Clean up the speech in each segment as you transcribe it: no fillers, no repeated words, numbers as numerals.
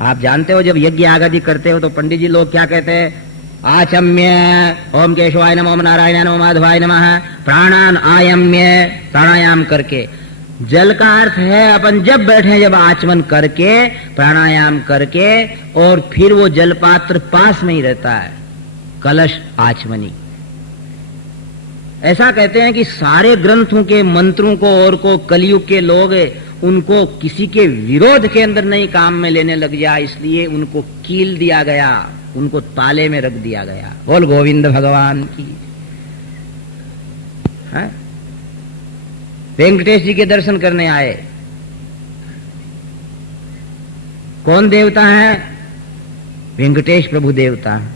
आप जानते हो जब यज्ञ आदि करते हो तो पंडित जी लोग क्या कहते हैं, आचम्य ओम केशवाय नमः, ओम नारायणाय नमः, माधवाय नमः, प्राणान आयम्य, प्राणायाम करके। जल का अर्थ है अपन जब बैठे, जब आचमन करके, प्राणायाम करके, और फिर वो जल पात्र पास में ही रहता है, कलश आचमनी। ऐसा कहते हैं कि सारे ग्रंथों के मंत्रों को और को कलयुग के लोग उनको किसी के विरोध के अंदर नहीं काम में लेने लग जाए, इसलिए उनको कील दिया गया, उनको ताले में रख दिया गया। बोल गोविंद भगवान की। है? वेंकटेश जी के दर्शन करने आए, कौन देवता है? वेंकटेश प्रभु देवता है।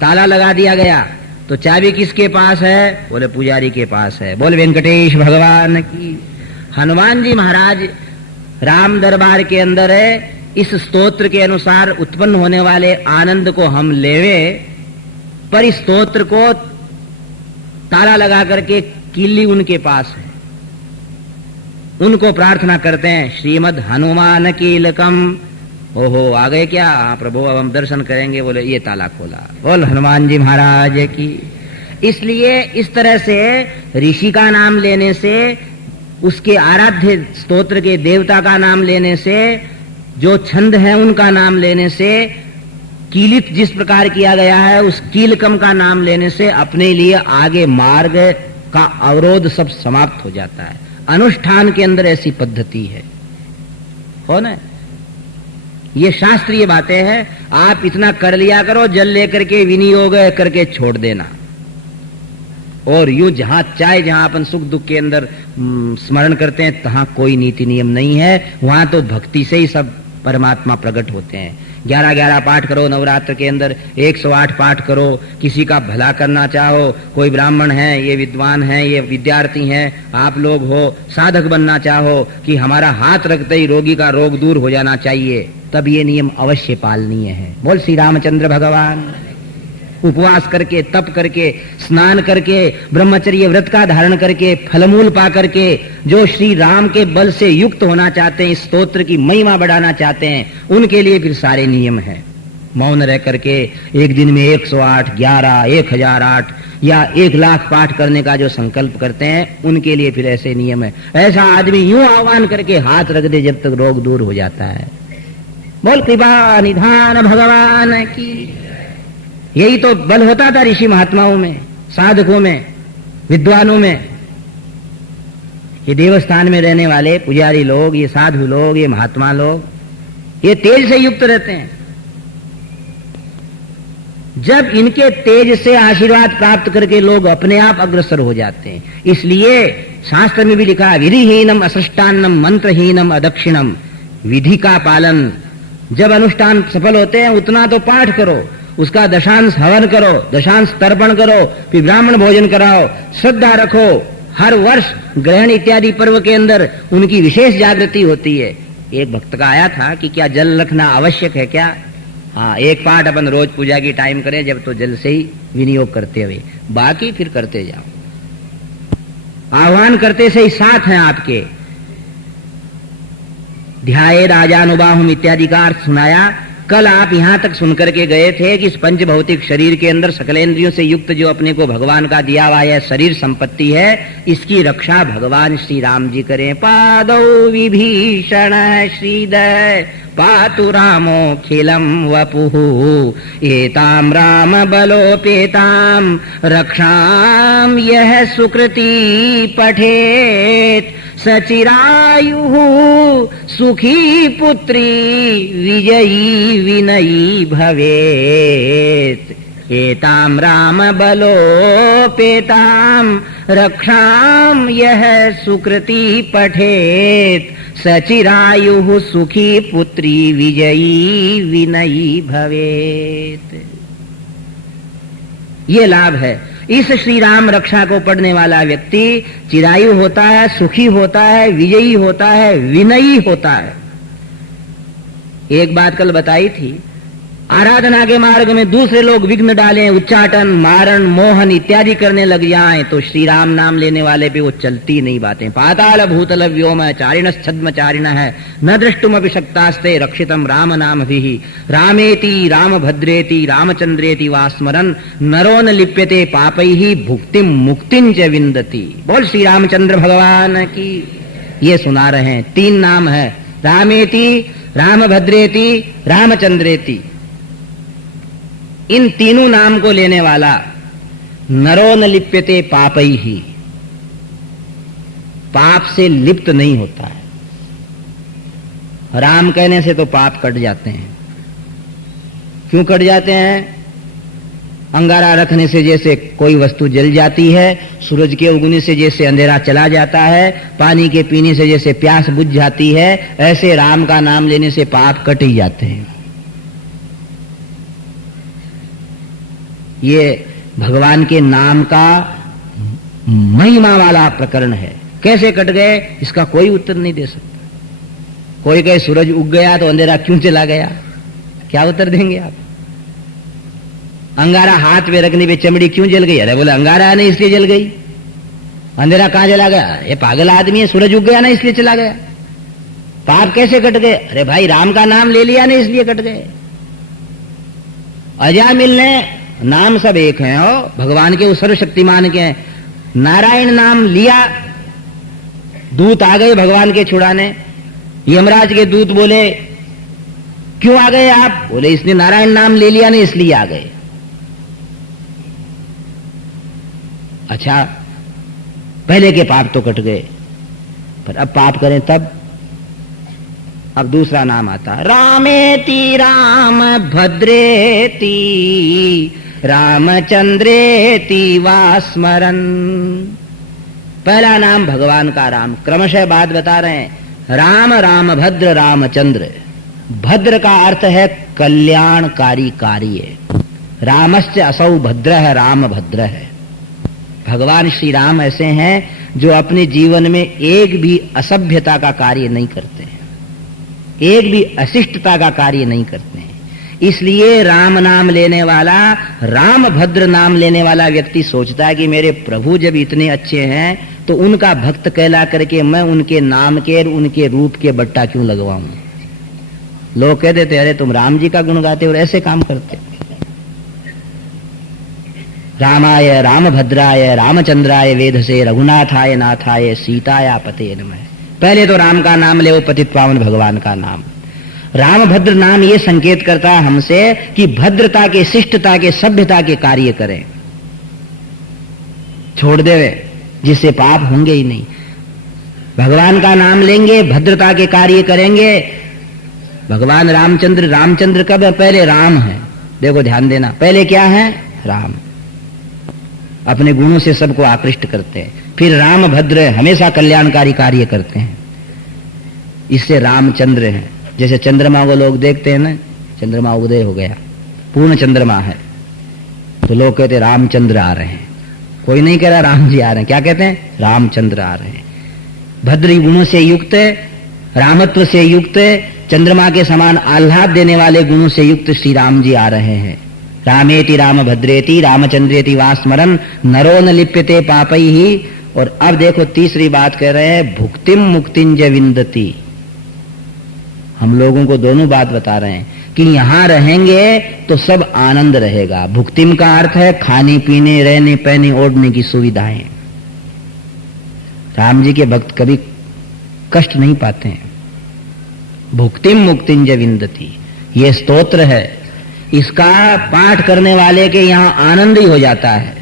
ताला लगा दिया गया, तो चाबी किसके पास है? बोले पुजारी के पास है। बोले वेंकटेश भगवान की। हनुमान जी महाराज राम दरबार के अंदर है, इस स्तोत्र के अनुसार उत्पन्न होने वाले आनंद को हम लेवे, पर इस स्तोत्र को ताला लगा करके किल्ली उनके पास है, उनको प्रार्थना करते हैं, श्रीमद् हनुमान कीलकम। ओहो आ गए क्या? हाँ प्रभु अब हम दर्शन करेंगे। बोले ये ताला खोला। बोल हनुमान जी महाराज की। इसलिए इस तरह से ऋषि का नाम लेने से, उसके आराध्य स्तोत्र के देवता का नाम लेने से, जो छंद है उनका नाम लेने से, कीलित जिस प्रकार किया गया है उस कीलकम का नाम लेने से अपने लिए आगे मार्ग का अवरोध सब समाप्त हो जाता है। अनुष्ठान के अंदर ऐसी पद्धति है, हो ना? ये शास्त्रीय बातें हैं। आप इतना कर लिया करो, जल लेकर के विनियोग करके छोड़ देना, और यूं जहां चाहे, जहां अपन सुख दुख के अंदर स्मरण करते हैं, तहां कोई नीति नियम नहीं है। वहां तो भक्ति से ही सब परमात्मा प्रकट होते हैं। 11-11 पाठ करो, नवरात्र के अंदर 108 पाठ करो, किसी का भला करना चाहो, कोई ब्राह्मण है, ये विद्वान है, ये विद्यार्थी हैं, आप लोग हो, साधक बनना चाहो कि हमारा हाथ रखते ही रोगी का रोग दूर हो जाना चाहिए, तब ये नियम अवश्य पालनीय है। बोल श्री रामचंद्र भगवान। उपवास करके, तप करके, स्नान करके, ब्रह्मचर्य व्रत का धारण करके, फलमूल पा करके, जो श्री राम के बल से युक्त होना चाहते हैं, इस स्तोत्र की महिमा बढ़ाना चाहते हैं, उनके लिए फिर सारे नियम हैं। मौन रह करके एक दिन में 108, 11, 1008 या 1,00,000 पाठ करने का जो संकल्प करते हैं, उनके लिए फिर ऐसे नियम है। ऐसा आदमी यूं आह्वान करके हाथ रख दे जब तक रोग दूर हो जाता है। बोल कृपा निधान भगवान की। यही तो बल होता था ऋषि महात्माओं में, साधकों में, विद्वानों में। ये देवस्थान में रहने वाले पुजारी लोग, ये साधु लोग, ये महात्मा लोग, ये तेज से युक्त रहते हैं। जब इनके तेज से आशीर्वाद प्राप्त करके लोग अपने आप अग्रसर हो जाते हैं। इसलिए शास्त्र में भी लिखा, विधिहीनम असृष्टान्नम मंत्रहीनम अदक्षिणम। विधि का पालन, जब अनुष्ठान सफल होते हैं उतना तो पाठ करो, उसका दशांश हवन करो, दशांश तर्पण करो, फिर ब्राह्मण भोजन कराओ, श्रद्धा रखो। हर वर्ष ग्रहण इत्यादि पर्व के अंदर उनकी विशेष जागृति होती है। एक भक्त का आया था कि क्या जल रखना आवश्यक है क्या? हाँ, एक पाठ अपन रोज पूजा की टाइम करें, जब तो जल से ही विनियोग करते हुए, बाकी फिर करते जाओ। आह्वान करते से ही साथ हैं आपके। ध्याये राजानुबाहुम इत्यादि का अर्थ सुनाया। कल आप यहां तक सुनकर के गए थे कि इस पंच भौतिक शरीर के अंदर सकलेंद्रियों से युक्त जो अपने को भगवान का दिया हुआ यह शरीर संपत्ति है, इसकी रक्षा भगवान श्री राम जी करें। पादौ विभीषण श्रीदय पातु रामोऽखिलं वपुः एतां राम बलोपेतां रक्षां यः सुकृती पठेत् सचिरायुः सुखी पुत्री विजयी विनयी भवेत्। एतां राम बलोपेतां रक्षां यः सुकृती पठेत् सचिरायुः सुखी पुत्री विजयी विनयी भवेत्। ये लाभ है। इस श्री राम रक्षा को पढ़ने वाला व्यक्ति चिरायु होता है, सुखी होता है, विजयी होता है, विनयी होता है। एक बात कल बताई थी आराधना के मार्ग में दूसरे लोग विघ्न डालें, उच्चाटन, मारण, मोहन इत्यादि करने लग जाएं, तो श्री राम नाम लेने वाले पे वो चलती नहीं बातें। पाताल भूतल व्योम चारिण छद्म चारिण है न दृष्टुम अभिशक्तास्ते रक्षितम राम नाम भी रामेति राम भद्रेति रामचंद्रेति वास्मरन नरो न लिप्यते पापैहि भुक्तिम मुक्तिं च विंदति। बोल श्री रामचंद्र भगवान की। ये सुना रहे हैं, 3 नाम है, रामेति, रामभद्रेति, रामचंद्रेति। इन तीनों नाम को लेने वाला नरो न लिप्यते पापैहि, पाप से लिप्त नहीं होता है। राम कहने से तो पाप कट जाते हैं। क्यों कट जाते हैं? अंगारा रखने से जैसे कोई वस्तु जल जाती है, सूरज के उगने से जैसे अंधेरा चला जाता है, पानी के पीने से जैसे प्यास बुझ जाती है, ऐसे राम का नाम लेने से पाप कट ही जाते हैं। ये भगवान के नाम का महिमा वाला प्रकरण है। कैसे कट गए इसका कोई उत्तर नहीं दे सकता। कोई कहे सूरज उग गया तो अंधेरा क्यों चला गया, क्या उत्तर देंगे आप? अंगारा हाथ में रखने पे चमड़ी क्यों जल गई? अरे बोले अंगारा नहीं इसलिए जल गई। अंधेरा कहां चला गया? ये पागल आदमी है, सूरज उग गया ना इसलिए चला गया। पाप कैसे कट गए? अरे भाई राम का नाम ले लिया ना इसलिए कट गए। अजामिल ने नाम सब एक हैं, भगवान के उस सर्वशक्तिमान के हैं। नारायण नाम लिया, दूत आ गए भगवान के छुड़ाने। यमराज के दूत बोले क्यों आ गए आप? बोले इसने नारायण नाम ले लिया नहीं इसलिए आ गए। अच्छा, पहले के पाप तो कट गए, पर अब पाप करें तब? अब दूसरा नाम आता है, रामेति राम भद्रेति रामचंद्रेति वास्मरन। पहला नाम भगवान का राम, क्रमशः बात बता रहे हैं। राम, राम भद्र, रामचंद्र। भद्र का अर्थ है कल्याणकारी कार्य। रामश्च असौ भद्र है, राम भद्र है। भगवान श्री राम ऐसे हैं जो अपने जीवन में एक भी असभ्यता का कार्य नहीं करते हैं, एक भी अशिष्टता का कार्य नहीं करते हैं। इसलिए राम नाम लेने वाला, राम भद्र नाम लेने वाला व्यक्ति सोचता है कि मेरे प्रभु जब इतने अच्छे हैं तो उनका भक्त कहला करके मैं उनके नाम के और उनके रूप के बट्टा क्यों लगवाऊं। लोग कह देते अरे तुम राम जी का गुण गाते और ऐसे काम करते। रामाय रामभद्राय रामचंद्राय वेधसे रघुनाथाय नाथाय सीताया पते नमः। पहले तो राम का नाम ले, वो पतित पावन भगवान का नाम। रामभद्र नाम ये संकेत करता है हमसे कि भद्रता के, शिष्टता के, सभ्यता के कार्य करें, छोड़ देवे जिससे पाप होंगे ही नहीं। भगवान का नाम लेंगे, भद्रता के कार्य करेंगे। भगवान रामचंद्र, रामचंद्र कब है? पहले राम है। देखो ध्यान देना, पहले क्या है? राम। अपने गुणों से सबको आकृष्ट करते हैं। फिर राम भद्र हमेशा कल्याणकारी कार्य करते हैं, इससे रामचंद्र हैं। जैसे चंद्रमा को लोग देखते हैं ना, चंद्रमा उदय हो गया, पूर्ण चंद्रमा है, तो लोग कहते हैं रामचंद्र आ रहे हैं। कोई नहीं कह रहा राम जी आ रहे हैं, क्या कहते हैं? रामचंद्र आ रहे हैं। भद्र गुणों से युक्त, रामत्व से युक्त, चंद्रमा के समान आह्लाद देने वाले गुणों से युक्त श्री राम जी आ रहे हैं। रामेति राम भद्रेति रामचंद्रेति वास्मरन नरो न लिप्यते पापैहि। और अब देखो तीसरी बात कह रहे हैं, भुक्तिम मुक्तिंज विंदति। हम लोगों को दोनों बात बता रहे हैं कि यहां रहेंगे तो सब आनंद रहेगा। भुक्तिम का अर्थ है खाने पीने, रहने पहने, ओढ़ने की सुविधाएं। राम जी के भक्त कभी कष्ट नहीं पाते हैं। भुक्तिम मुक्तिंज विंदति, ये स्तोत्र है, इसका पाठ करने वाले के यहां आनंद ही हो जाता है।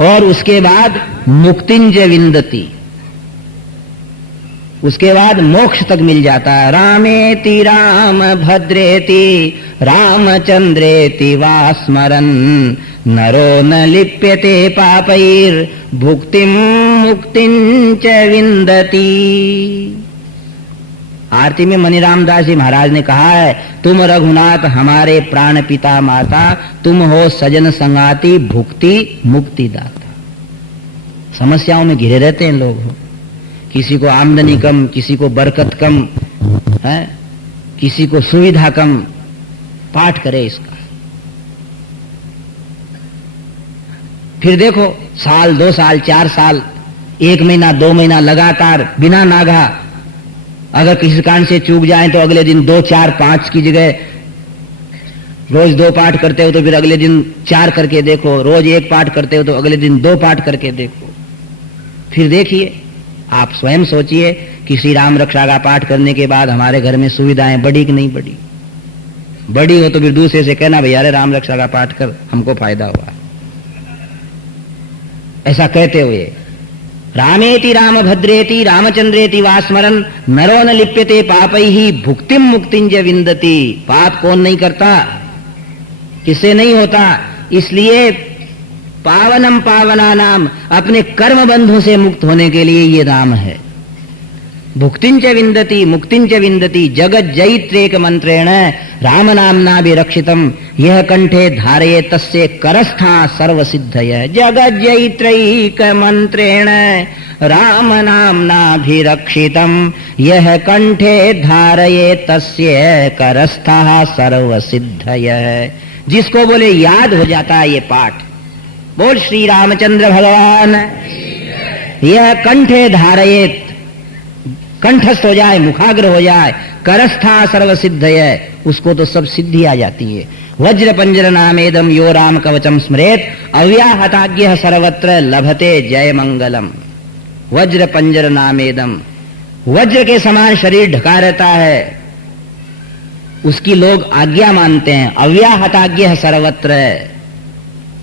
और उसके बाद मुक्तिंज विंदति, उसके बाद मोक्ष तक मिल जाता है। रामेति राम भद्रेति रामचंद्रेति वास्मरन नरो न लिप्यते पापैर भुक्तिम मुक्तिंच विंदति। आरती में मणिराम दास जी महाराज ने कहा है, तुम रघुनाथ हमारे प्राण पिता माता, तुम हो सजन संगाती भुक्ति मुक्ति दाता। समस्याओं में घिरे रहते हैं लोग, किसी को आमदनी कम, किसी को बरकत कम है, किसी को सुविधा कम। पाठ करे इसका, फिर देखो साल, 2 साल, 4 साल, 1 महीना, 2 महीना लगातार बिना नागा अगर किसी कारण से चूक जाए तो अगले दिन 2, 4, 5 की जगह रोज 2 पाठ करते हो तो फिर अगले दिन 4 करके देखो, रोज 1 पाठ करते हो तो अगले दिन 2 पाठ करके देखो। फिर देखिए, आप स्वयं सोचिए कि श्री राम रक्षा का पाठ करने के बाद हमारे घर में सुविधाएं बढ़ी कि नहीं बढ़ी। बड़ी हो तो फिर दूसरे से कहना भैया अरे राम रक्षा का पाठ कर, हमको फायदा हुआ। ऐसा कहते हुए रामेति राम भद्रेति रामचंद्रेति वा स्मरन नरो न लिप्यते पापैहि भुक्तिम मुक्तिंज विंदति। पाप कौन नहीं करता, किससे नहीं होता? इसलिए पावनम पावना नाम, अपने कर्म बंधों से मुक्त होने के लिए ये नाम है। भुक्तिंच विंदति मुक्तिंच विंदति जगत जयित्रेक मंत्रेण राम नामना विरक्षितम यह कंठे धारये तस्य करस्था सर्व सिद्धय। जगत जयित्रैक मंत्रेण राम नामना विरक्षितम यह कंठे धारये तस्य करस्था सर्व सिद्धय। जिसको बोले याद हो जाता है ये पाठ, बोल श्री रामचंद्र भगवान, यह कंठे धारयेत, कंठस्थ हो जाए, मुखाग्र हो जाए, करस्था सर्व सिद्धय, उसको तो सब सिद्धि आ जाती है। वज्र पंजर नामेदम यो राम कवचम स्मरेत अव्याहताज्ञ सर्वत्र लभते जय मंगलम। वज्र पंजर नामेदम, वज्र के समान शरीर ढका रहता है, उसकी लोग आज्ञा मानते हैं। अव्याहताज्ञ सर्वत्र,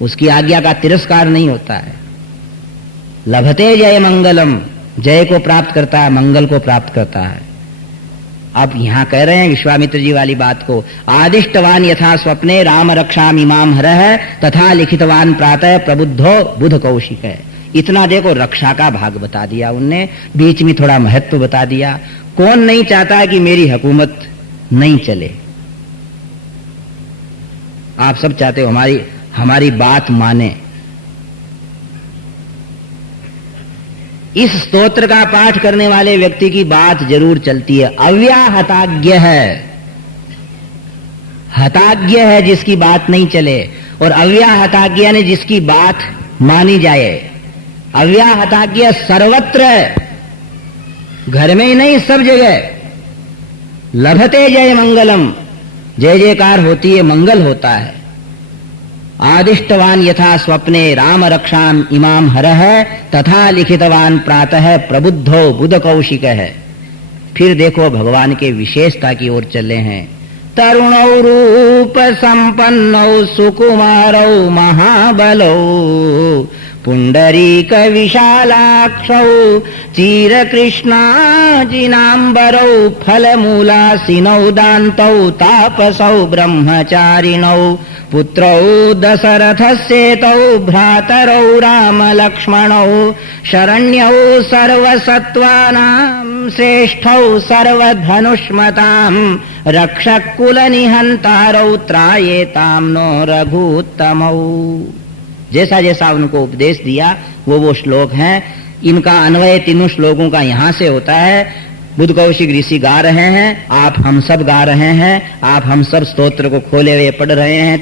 उसकी आज्ञा का तिरस्कार नहीं होता है। लभते जय मंगलम, जय को प्राप्त करता है, मंगल को प्राप्त करता है। अब यहां कह रहे हैं विश्वामित्र जी वाली बात को, आदिष्टवान यथा स्वप्ने राम रक्षाम इमाम हरः तथा लिखितवान प्रातः प्रबुद्धो बुध कौशिक है। इतना देखो रक्षा का भाग बता दिया उनने, बीच में थोड़ा महत्व बता दिया। कौन नहीं चाहता कि मेरी हुकूमत नहीं चले? आप सब चाहते हो हमारी बात माने। इस स्तोत्र का पाठ करने वाले व्यक्ति की बात जरूर चलती है। अव्याहताज्ञ है, हताज्ञ है जिसकी बात नहीं चले, और अव्याहताज्ञ ने जिसकी बात मानी जाए। अव्याहताज्ञ सर्वत्र, घर में ही नहीं सब जगह। लभते जय मंगलम, जय जयकार होती है, मंगल होता है। आदिष्टवान यथा स्वप्ने राम रक्षाम इमाम हरः तथा लिखितवान प्रातः प्रबुद्धो बुध कौशिक है। फिर देखो भगवान के विशेषता की ओर चले हैं। तरुणौ रूप संपन्नौ सुकुमारौ महाबलौ पुंडरीक विशालाक्षौ चीरकृष्णाजिनाम्बरौ फलमूलासिनौ दान्तौ तापसौ ब्रह्मचारिणौ पुत्रौ दशरथस्येतौ भ्रातरौ रामलक्ष्मणौ शरण्यौ सर्वसत्त्वानां श्रेष्ठौ सर्वधनुष्मतां रक्षकुलनिहन्तारौ त्रायेतां नो रघुत्तमौ। जैसा जैसा उनको उपदेश दिया वो श्लोक हैं। इनका अन्वय तीनों श्लोकों का यहां से होता है। बुध कौशिक ऋषि गा रहे हैं, आप हम सब गा रहे हैं, आप हम सब स्तोत्र को खोले हुए पढ़ रहे हैं।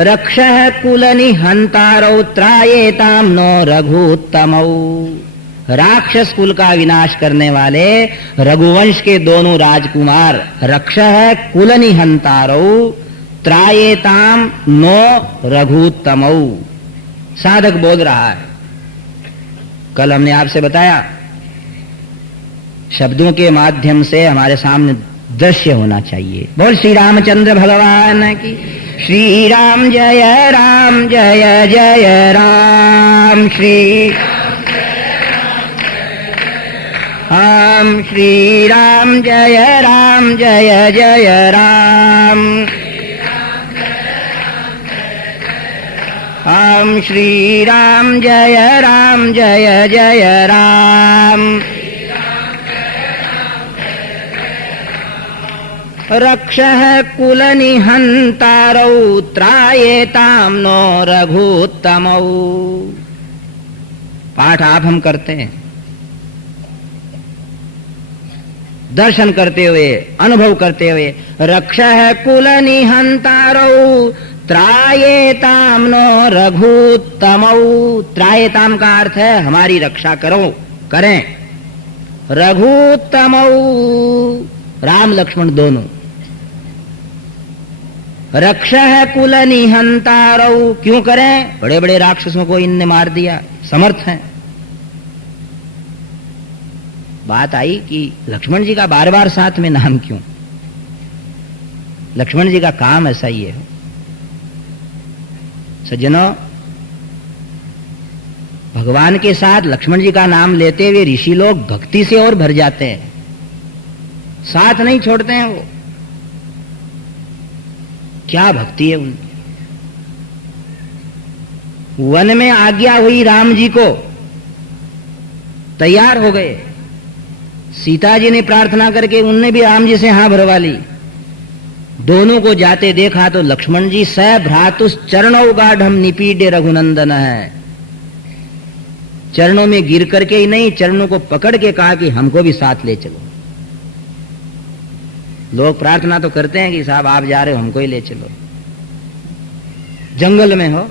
रक्षः कुलनिहन्तारौ त्रायेतां नो रघुत्तमौ। राक्षस कुल का विनाश करने वाले रघुवंश के दोनों राजकुमार रक्षः कुलनिहन्तारौ त्रायेताम नो रघुत्तमौ। साधक बोल रहा है। कल हमने आपसे बताया शब्दों के माध्यम से हमारे सामने दृश्य होना चाहिए। बोल श्री रामचंद्र भगवान की। श्री राम जय राम जय जय राम। श्री राम श्री राम जय राम जय जय राम। राम श्री राम जय राम जय जय राम। रक्षः कुलनिहन्तारौ त्रायेतां नो रघुत्तमौ। पाठ आप हम करते हैं, दर्शन करते हुए, अनुभव करते हुए। रक्षः कुलनिहन्तारौ त्रायेताम नो रघुत्तमौ। त्रायेताम का अर्थ है हमारी रक्षा करो, करें। रघुत्तमौ, राम लक्ष्मण दोनों। रक्षः कुल निहंतारौ, क्यों करें? बड़े बड़े राक्षसों को इनने मार दिया, समर्थ हैं। बात आई कि लक्ष्मण जी का बार बार साथ में नाम क्यों? लक्ष्मण जी का काम ऐसा ही है सज्जनों। भगवान के साथ लक्ष्मण जी का नाम लेते हुए ऋषि लोग भक्ति से और भर जाते हैं, साथ नहीं छोड़ते हैं वो। क्या भक्ति है उनकी। वन में आज्ञा हुई राम जी को, तैयार हो गए। सीता जी ने प्रार्थना करके उनने भी राम जी से हां भरवा ली। दोनों को जाते देखा तो लक्ष्मण जी स भ्रातुस चरणौ गाढ़म निपीडे रघुनंदन है। चरणों में गिर करके ही नहीं, चरणों को पकड़ के कहा कि हमको भी साथ ले चलो। लोग प्रार्थना तो करते हैं कि साहब आप जा रहे हो, हमको ही ले चलो। जंगल में हो,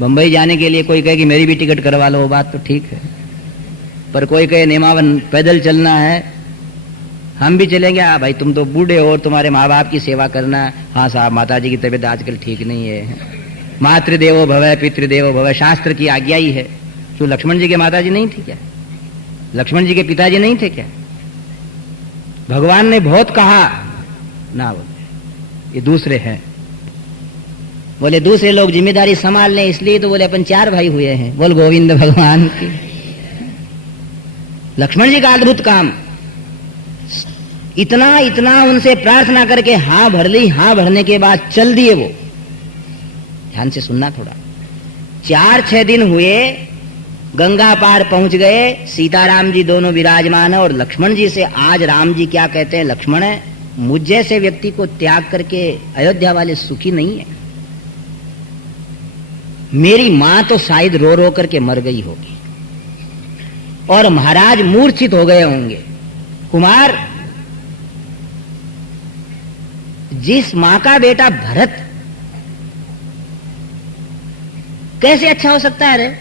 बंबई जाने के लिए कोई कहे कि मेरी भी टिकट करवा लो, वो बात तो ठीक है। पर कोई कहे नेमावन पैदल चलना है, हम भी चलेंगे। हाँ भाई तुम तो बूढ़े हो, तुम्हारे माँ बाप की सेवा करना। हाँ साहब माता जी की तबीयत आजकल ठीक नहीं है। मातृदेवो भव पितृदेवो भव, शास्त्र की आज्ञा ही है। तो लक्ष्मण जी के माता जी नहीं थी क्या? लक्ष्मण जी के पिताजी नहीं थे क्या? भगवान ने बहुत कहा ना, बोले ये दूसरे हैं। बोले दूसरे लोग जिम्मेदारी संभाल लें, इसलिए तो बोले अपन 4 भाई हुए हैं। बोल गोविंद भगवान की। लक्ष्मण जी का अद्भुत काम। इतना इतना उनसे प्रार्थना करके हां भर ली। हां भरने के बाद चल दिए वो। ध्यान से सुनना थोड़ा। 4-6 दिन हुए, गंगा पार पहुंच गए। सीताराम जी दोनों विराजमान है। और लक्ष्मण जी से आज राम जी क्या कहते हैं? लक्ष्मण है, मुझ जैसे व्यक्ति को त्याग करके अयोध्या वाले सुखी नहीं है। मेरी मां तो शायद रो रो करके मर गई होगी और महाराज मूर्छित हो गए होंगे। कुमार, जिस मां का बेटा भरत कैसे अच्छा हो सकता है रे?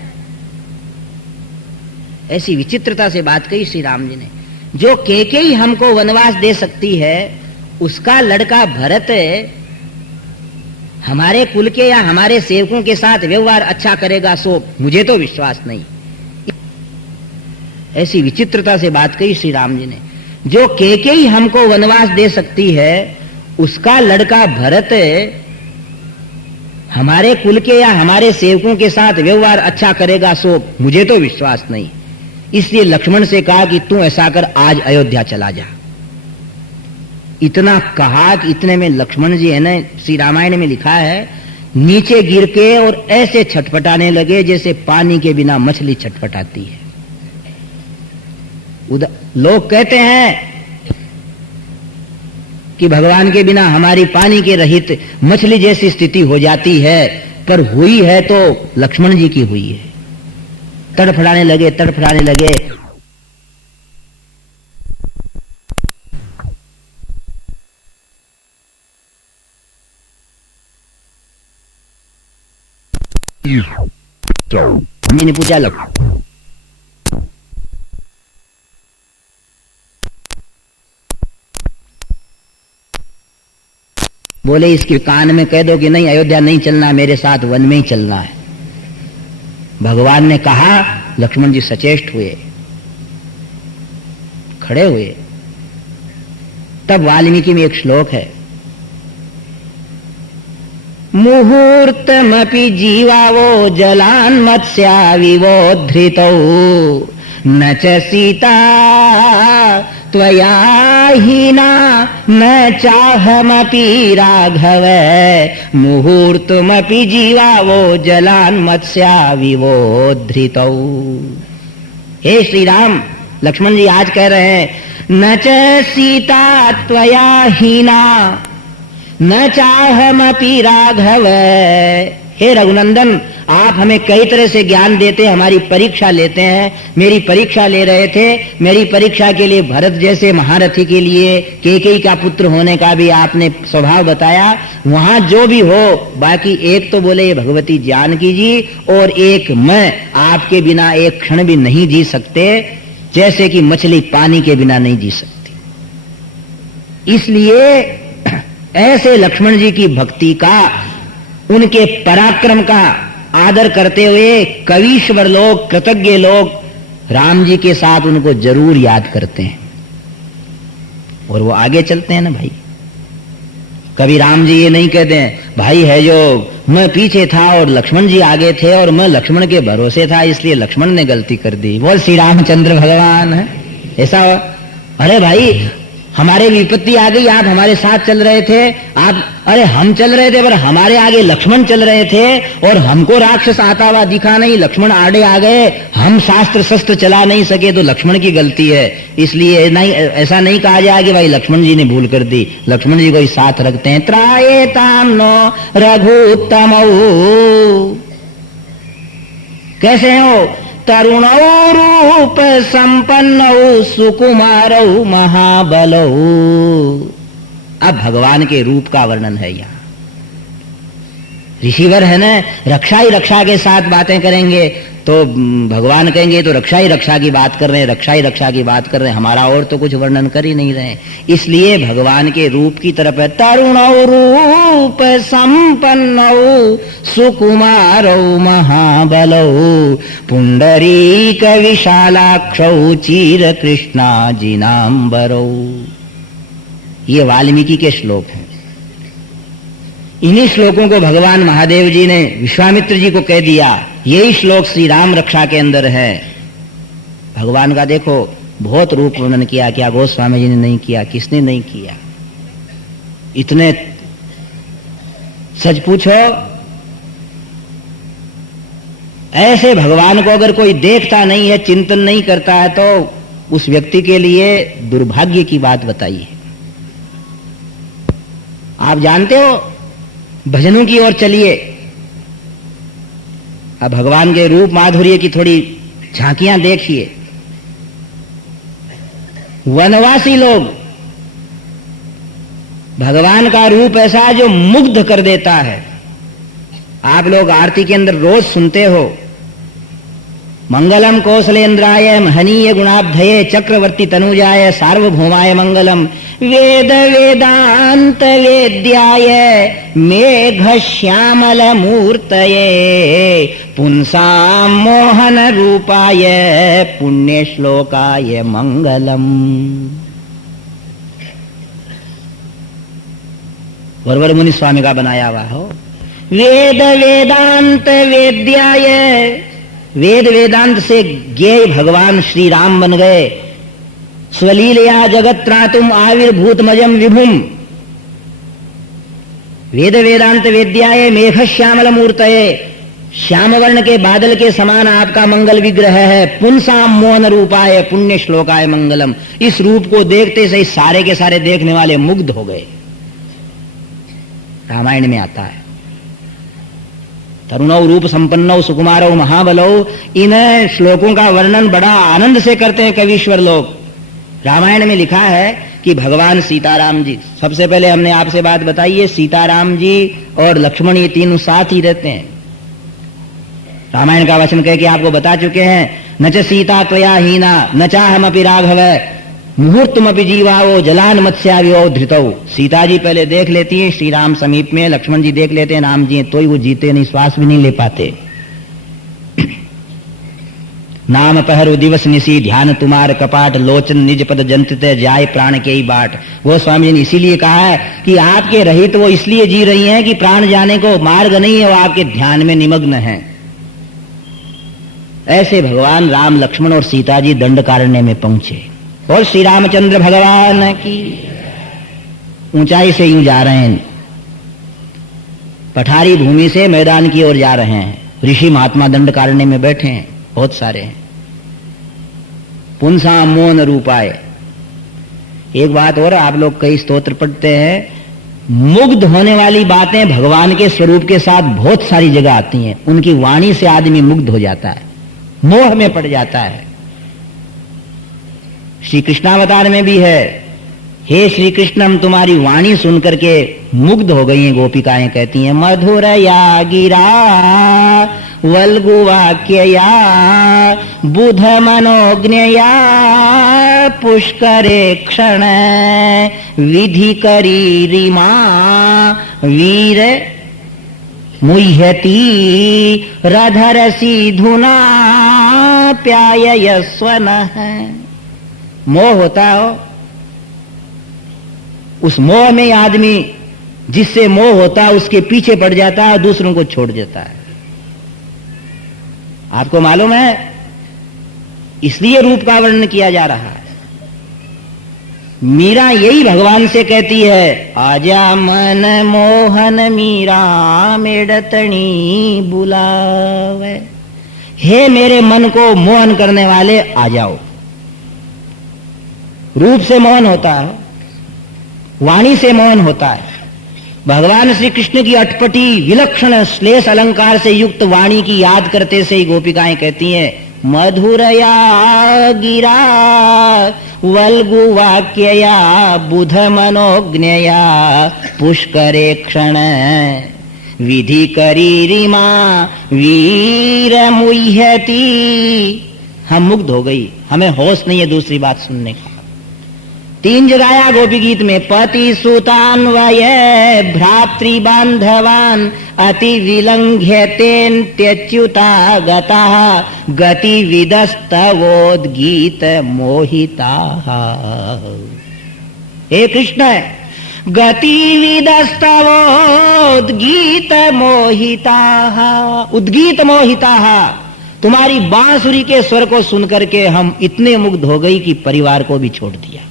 ऐसी विचित्रता से बात कही श्री राम जी ने। जो केकई हमको वनवास दे सकती है, उसका लड़का भरत हमारे कुल के या हमारे सेवकों के साथ व्यवहार अच्छा करेगा, सो मुझे तो विश्वास नहीं। ऐसी विचित्रता से बात कही श्री राम जी ने। जो केकई हमको वनवास दे सकती है, उसका लड़का भरत हमारे कुल के या हमारे सेवकों के साथ व्यवहार अच्छा करेगा, सो मुझे तो विश्वास नहीं। इसलिए लक्ष्मण से कहा कि तू ऐसा कर, आज अयोध्या चला जा। इतना कहा कि इतने में लक्ष्मण जी है ना, श्री रामायण में लिखा है, नीचे गिर के और ऐसे छटपटाने लगे जैसे पानी के बिना मछली छटपटाती है। लोग कहते हैं कि भगवान के बिना हमारी पानी के रहित मछली जैसी स्थिति हो जाती है, पर हुई है तो लक्ष्मण जी की हुई है। तड़फड़ाने लगे, तड़फड़ाने लगे। मैंने पूछा बोले इसके कान में कह दो कि नहीं, अयोध्या नहीं चलना, मेरे साथ वन में ही चलना है। भगवान ने कहा, लक्ष्मण जी सचेष्ट हुए, खड़े हुए। तब वाल्मीकि में एक श्लोक है, मुहूर्तमपि जीवावो जलान् मत्स्याविवोद्धृतौ न च सीता त्वया हीना न चाहमपि राघव मुहूर्तमपि जीवावो जलान् मत्स्याविवोद्धृतौ। हे श्री राम, लक्ष्मण जी आज कह रहे हैं, न च सीता त्वया हीना न चाहमपि राघव। हे रघुनंदन, आप हमें कई तरह से ज्ञान देते, हमारी परीक्षा लेते हैं। मेरी परीक्षा ले रहे थे, मेरी परीक्षा के लिए भरत जैसे महारथी के लिए कैकेयी का पुत्र होने का भी आपने स्वभाव बताया। वहां जो भी हो, बाकी एक तो बोले ये भगवती जानकी जी, और एक मैं आपके बिना एक क्षण भी नहीं जी सकते, जैसे कि मछली पानी के बिना नहीं जी सकती। इसलिए ऐसे लक्ष्मण जी की भक्ति का, उनके पराक्रम का आदर करते हुए कवीश्वर लोग, कृतज्ञ लोग राम जी के साथ उनको जरूर याद करते हैं और वो आगे चलते हैं ना भाई। कभी राम जी ये नहीं कहते हैं भाई है जो मैं पीछे था और लक्ष्मण जी आगे थे और मैं लक्ष्मण के भरोसे था इसलिए लक्ष्मण ने गलती कर दी, बोल श्री रामचंद्र भगवान है ऐसा। अरे भाई हमारे विपत्ति आ गई, आप हमारे साथ चल रहे थे, आप अरे हम चल रहे थे पर हमारे आगे लक्ष्मण चल रहे थे और हमको राक्षस आता हुआ दिखा नहीं, लक्ष्मण आड़े आ गए, हम शास्त्र शस्त्र चला नहीं सके तो लक्ष्मण की गलती है। इसलिए नहीं, ऐसा नहीं कहा जाए कि भाई लक्ष्मण जी ने भूल कर दी। लक्ष्मण जी को ही साथ रखते हैं। त्रायेताम नो रघुत्तमौ, कैसे हो? तरुणौ रूप संपन्नौ सुकुमारौ महाबलौ। अब भगवान के रूप का वर्णन है यहाँ। ऋषिवर है ना, रक्षा ही रक्षा के साथ बातें करेंगे तो भगवान कहेंगे तो रक्षा ही रक्षा की बात कर रहे हैं, रक्षा ही रक्षा की बात कर रहे हैं, हमारा और तो कुछ वर्णन कर ही नहीं रहे। इसलिए भगवान के रूप की तरफ है। तरुणौ रूप संपन्नौ सुकुमारौ महाबलौ पुंडरीक विशालाक्षौ चीर कृष्णा जिनांबरौ। ये वाल्मीकि के श्लोक हैं। इन्हीं श्लोकों को भगवान महादेव जी ने विश्वामित्र जी को कह दिया। यही श्लोक श्री राम रक्षा के अंदर है। भगवान का देखो बहुत रूप वर्णन किया, क्या गोस्वामी जी ने नहीं किया? किसने नहीं किया? इतने सच पूछो, ऐसे भगवान को अगर कोई देखता नहीं है, चिंतन नहीं करता है, तो उस व्यक्ति के लिए दुर्भाग्य की बात बताइए। आप जानते हो, भजनों की ओर चलिए। अब भगवान के रूप माधुर्य की थोड़ी झांकियां देखिए। वनवासी लोग, भगवान का रूप ऐसा जो मुग्ध कर देता है। आप लोग आरती के अंदर रोज सुनते हो, मंगलम कौशलेन्द्राय महनीय गुणाब्धये चक्रवर्ती तनुजाय सार्वभौमाय मंगलम वेद वेदांत वेद्याय मेघ श्यामल मूर्तये पुंसाम मोहन रूपाय पुण्य श्लोकाय मंगलम। वरवर मुनि स्वामी का बनाया हुआ हो। वेद वेदांत वेद्याय, वेद वेदांत से ज्ञेय भगवान श्री राम बन गए। स्वलीलया जगत त्रातुम आविर्भूतमजम विभुम। वेद वेदांत वेद्याय मेघ श्यामल मूर्तये, श्याम वर्ण के बादल के समान आपका मंगल विग्रह है। पुंसाम मोहन रूपाय पुण्य श्लोकाय मंगलम। इस रूप को देखते से सारे के सारे देखने वाले मुग्ध हो गए। रामायण में आता है। तरुणौ रूप संपन्नौ सुकुमारौ महाबलौ। इन श्लोकों का वर्णन बड़ा आनंद से करते हैं कवीश्वर लोग। रामायण में लिखा है कि भगवान सीताराम जी, सबसे पहले हमने आपसे बात बताई है, सीताराम जी और लक्ष्मण ये तीनों साथ ही रहते हैं। रामायण का वचन कह के आपको बता चुके हैं, न च सीता त्वया हीना न चाहमपि राघव मुहूर्तमपि जीवाओ जलान मत्स्यावियो धृतौ। सीता जी पहले देख लेती है, श्री राम समीप में, लक्ष्मण जी देख लेते हैं, राम जी तो ही वो जीते नहीं, श्वास भी नहीं ले पाते। नाम पहरु दिवस निसी ध्यान तुम्हार कपाट लोचन निज पद जंतते जाय प्राण के ही बाट। वो स्वामी जी ने इसीलिए कहा है कि आपके रहित वो इसलिए जी रही हैं कि प्राण जाने को मार्ग नहीं है, वो आपके ध्यान में निमग्न है। ऐसे भगवान राम लक्ष्मण और सीता जी दंडकारण्य में पहुंचे और श्री रामचंद्र भगवान की। ऊंचाई से यूं जा रहे हैं, पठारी भूमि से मैदान की ओर जा रहे हैं। ऋषि महात्मा दंडकारण्य में बैठे हैं, बहुत सारे हैं। पुंसा मोहन रूपाय। एक बात और, आप लोग कई स्तोत्र पढ़ते हैं, मुग्ध होने वाली बातें भगवान के स्वरूप के साथ बहुत सारी जगह आती हैं। उनकी वाणी से आदमी मुग्ध हो जाता है, मोह में पड़ जाता है। श्री कृष्णावतार में भी है, हे श्री कृष्ण, हम तुम्हारी वाणी सुनकर के मुग्ध हो गई हैं। गोपिकाएं कहती हैं, मधुरया गिरा वल्गुवाक्यया बुध मनोज्ञया पुष्करे क्षण विधि करी रिमा वीर मुह्यती रधरसी धुना प्यायस्वन। मोह होता हो, उस मोह में आदमी, जिससे मोह होता है उसके पीछे पड़ जाता है, दूसरों को छोड़ देता है। आपको मालूम है, इसलिए रूप का वर्णन किया जा रहा है। मीरा यही भगवान से कहती है, आजा मन मोहन मीरा मेड़तणी बुलावे। हे मेरे मन को मोहन करने वाले, आ जाओ। रूप से मोहन होता है, वाणी से मोहन होता है। भगवान श्री कृष्ण की अटपटी विलक्षण श्लेष अलंकार से युक्त वाणी की याद करते से ही गोपिकाएं कहती हैं, मधुरया गिरा वल्गुवाक्यया बुध मनोज्ञया पुष्करे क्षण विधि करी रिमा वीर मुह्यती। हम मुग्ध हो गई, हमें होश नहीं है दूसरी बात सुनने का। 3 जगह आया गोपी गीत में, पति सुतान्वय भ्रातृ बांधवान अति विलंघ्यतेन त्यच्युता गता गति विदस्तवोद्गीत मोहिता। हे कृष्ण, गति विदस्तवोद्गीत मोहिता, उद्गीत मोहिता। तुम्हारी बांसुरी के स्वर को सुनकर के हम इतने मुग्ध हो गई कि परिवार को भी छोड़ दिया,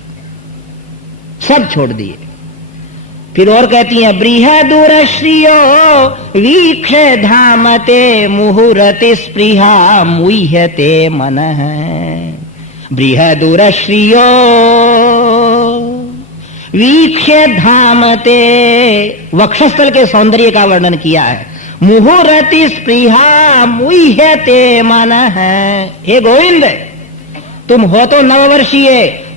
सब छोड़ दिए। फिर और कहती हैं, बृहदुरश्रियो वीक्ष धामते मुहुरति स्पृहा मुह्यते मनः। बृहदुरश्रियो वीक्ष धामते, वक्षस्थल के सौंदर्य का वर्णन किया है। मुहुरति स्पृहा मुह्यते मनः। हे गोविंद, तुम हो तो नववर्षीय,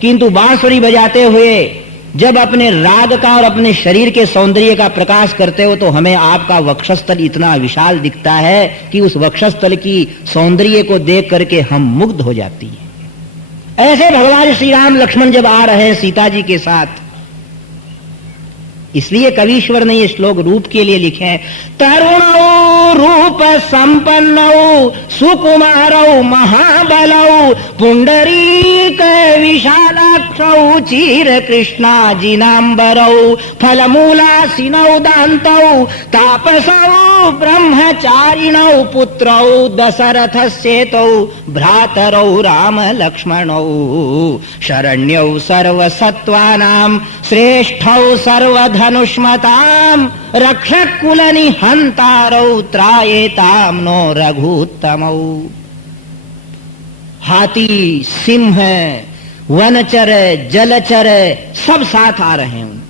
किंतु बांसुरी बजाते हुए जब अपने राग का और अपने शरीर के सौंदर्य का प्रकाश करते हो तो हमें आपका वक्षस्थल इतना विशाल दिखता है कि उस वक्षस्थल की सौंदर्य को देख करके हम मुग्ध हो जाती हैं। ऐसे भगवान श्री राम लक्ष्मण जब आ रहे हैं सीता जी के साथ, इसलिए कवीश्वर ने ये श्लोक रूप के लिए लिखे हैं। तरुणौ रूप संपन्नौ सुकुमारौ महाबलौ पुंडरीक विशालाक्षौ चीर कृष्णाजिनांबरौ फलमूलासिनौ दान्तौ तापसौ ब्रह्मचारिणौ पुत्रौ दशरथस्येतौ भ्रातरौ राम लक्ष्मणौ शरण्यौ सर्वसत्त्वानां श्रेष्ठौ सर्वधनुष्मतां रक्षक कुलनि हंतारौ त्रायेताम नो रघुत्तमौ। हाथी, सिंह, वनचर, जलचर सब साथ आ रहे हैं।